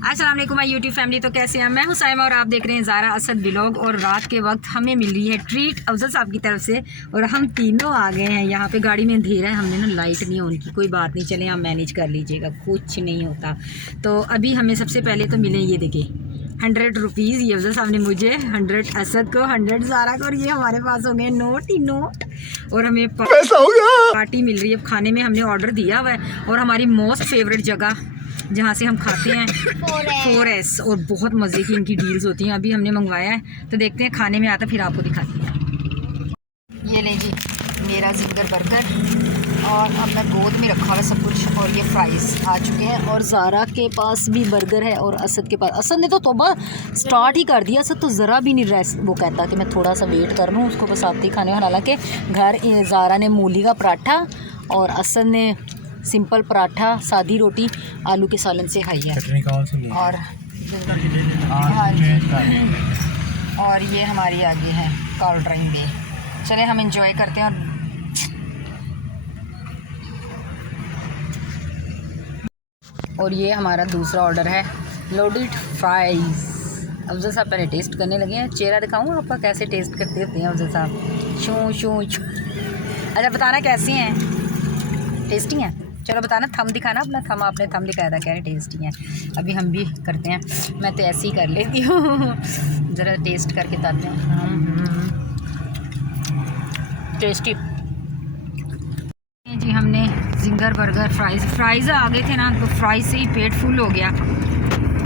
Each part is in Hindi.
अस्सलाम वालेकुम माय यूट्यूब फैमिली। तो कैसे हैं? मैं हूं साइमा और आप देख रहे हैं ज़ारा असद व्लॉग। और रात के वक्त हमें मिल रही है ट्रीट अफजल साहब की तरफ से और हम तीनों आ गए हैं। यहाँ पे गाड़ी में अंधेरा है, हमने ना लाइट नहीं ऑन की। कोई बात नहीं, चले आप मैनेज कर लीजिएगा, कुछ नहीं होता। तो अभी हमें सबसे पहले तो मिले, ये देखिए 100 रुपीज़ ये अफजल साहब ने मुझे, 100 असद को, 100 ज़ारा को, और ये हमारे पास हो गए नोट ही नोट। और हमें पैसा हो गया, पार्टी मिल रही है। अब खाने में हमने ऑर्डर दिया हुआ है और हमारी मोस्ट फेवरेट जगह जहाँ से हम खाते हैं 4S, और बहुत मज़े की इनकी डील्स होती हैं। अभी हमने मंगवाया है तो देखते हैं खाने में आता, फिर आपको दिखाती हैं। ये ले जी मेरा जिंगर बर्गर, और अब मैं गोद में रखा हुआ है सब कुछ, और ये फ्राइज़ आ चुके हैं। और ज़ारा के पास भी बर्गर है और असद के पास। असद ने तो तौबा स्टार्ट ही कर दिया। असद तो ज़रा भी नहीं रेस्ट, वो कहता कि मैं थोड़ा सा वेट कर लूँ, उसको बस आते ही खाने। हालांकि घर ज़ारा ने मूली का पराठा और असद ने सिंपल पराठा, सादी रोटी, आलू के सालन से खाई है। और हाँ जी, और ये हमारी आगे है कोल्ड ड्रिंक भी। चले हम इंजॉय करते हैं। और ये हमारा दूसरा ऑर्डर है लोडेड फ्राइज़। अफजल साहब पहले टेस्ट करने लगे हैं। चेहरा दिखाऊँ आपका कैसे टेस्ट करते होते हैं अफजल साहब? शू शू शू। अच्छा बताना कैसी हैं? टेस्टी हैं? चलो बताना, थम दिखाना अपना। थम आपने थम दिखाया था, कह रहे टेस्टी हैं। अभी हम भी करते हैं, मैं तो ऐसे ही कर लेती हूँ। ज़रा टेस्ट करके बताते हैं। टेस्टी जी। हमने जिंगर बर्गर, फ्राइज़ आ गए थे ना, तो फ्राइज़ से ही पेट फुल हो गया।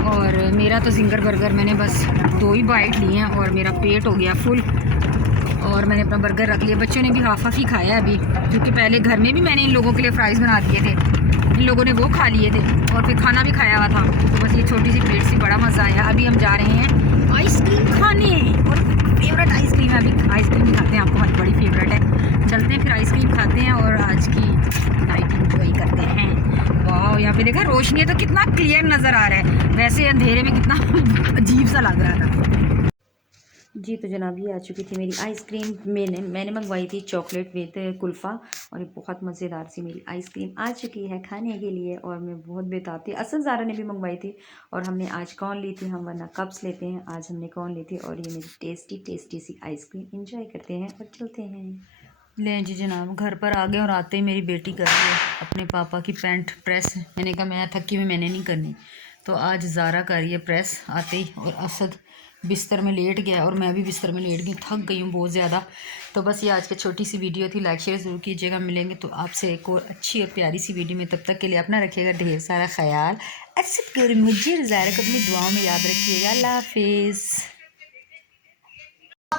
और मेरा तो जिंगर बर्गर मैंने बस 2 ही बाइट लिए हैं और मेरा पेट हो गया फुल। और मैंने अपना बर्गर रख लिया। बच्चों ने भी हाफ ही खाया अभी, क्योंकि पहले घर में भी मैंने इन लोगों के लिए फ़्राइज़ बना दिए थे, इन लोगों ने वो खा लिए थे और फिर खाना भी खाया हुआ था। तो बस ये छोटी सी प्लेट से बड़ा मज़ा आया। अभी हम जा रहे हैं आइसक्रीम खाने, और फेवरेट आइसक्रीम है। अभी आइसक्रीम खाते हैं, आपको हमारी बड़ी फेवरेट है। चलते हैं फिर आइसक्रीम खाते हैं और आज की नाइट इंजॉय करते हैं। वाह, यहाँ पे देखा रोशनी है तो कितना क्लियर नज़र आ रहा है, वैसे अंधेरे में कितना अजीब सा लग रहा था जी। तो जनाब ये आ चुकी थी मेरी आइसक्रीम। मैंने मंगवाई थी चॉकलेट विद कुल्फ़ा, और ये बहुत मज़ेदार सी मेरी आइसक्रीम आ चुकी है खाने के लिए। और मैं बहुत बेताब थी। असल ज़ारा ने भी मंगवाई थी। और हमने आज कौन ली थी, हम वरना कप्स लेते हैं, आज हमने कौन ली थी। और ये मेरी टेस्टी सी आइसक्रीम इंजॉय करते हैं और चलते हैं। लें जी जनाब, घर पर आ गए और आते ही मेरी बेटी कर रही है अपने पापा की पैंट प्रेस। मैंने कहा मैं थकी हुई, मैंने नहीं करनी, तो आज ज़ारा कर रही है प्रेस आते ही। और असद बिस्तर में लेट गया और मैं भी बिस्तर में लेट गई, थक गई हूँ बहुत ज़्यादा। तो बस ये आज की छोटी सी वीडियो थी। लाइक शेयर ज़रूर कीजिएगा। मिलेंगे तो आपसे एक और अच्छी और प्यारी सी वीडियो में। तब तक के लिए अपना रखिएगा ढेर सारा ख्याल। असद कर मुझे ज़ारा को अपनी दुआओं में याद रखिएगा। अल्लाह हाफिज़।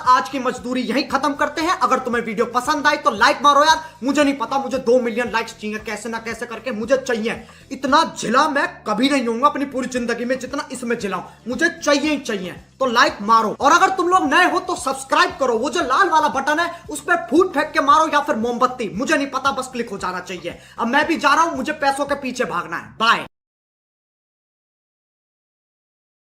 आज की मजदूरी यहीं खत्म करते हैं। अगर तुम्हें वीडियो पसंद आई तो लाइक मारो यार। मुझे नहीं पता, मुझे 2 मिलियन लाइक्स चाहिए, कैसे ना कैसे करके मुझे चाहिए। इतना जिला मैं कभी नहीं होऊंगा अपनी पूरी जिंदगी में जितना इसमें जिलाऊं, मुझे चाहिए ही चाहिए। तो लाइक मारो, और अगर तुम लोग नए हो तो सब्सक्राइब करो। वो जो लाल वाला बटन है उस पर फूट फेंक के मारो या फिर मोमबत्ती, मुझे नहीं पता, बस क्लिक हो जाना चाहिए। अब मैं भी जा रहा हूं, मुझे पैसों के पीछे भागना है। बाय।